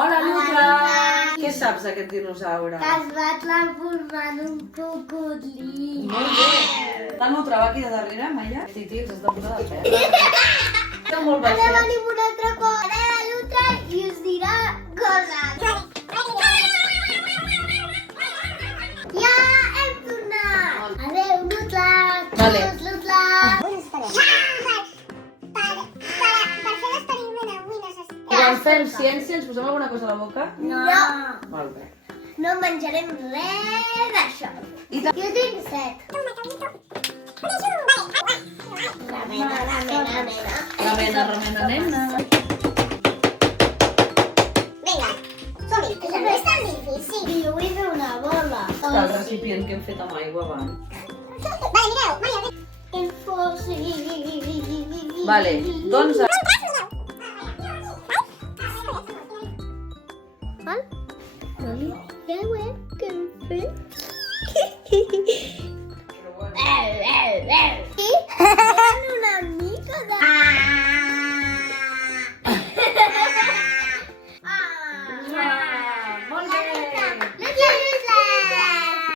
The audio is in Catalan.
Hola, Luca! Què saps d'aquest dinosaure? Que es va transformar en un cocodril. Molt bé! La Nutra va aquí de darrere, Maia. Titi, ens has de posar de peu. Està molt Ara baixet. venim un altre cop. Ara la Lutra i us dirà coses. Ja hem tornat! Adéu, Lutra! Vale. Lutra! Quan fem ciència ens posem alguna cosa a la boca? No! Molt bé. No menjarem res d'això. I tant. Jo tinc set. Remena, Remena, nena. Vinga, som-hi. No és tan difícil. I jo vull fer una bola. El recipient que hem fet amb aigua abans. Vale, mireu, Maria. El fòssil. Vale, doncs... Val? No li veu, que hem fet?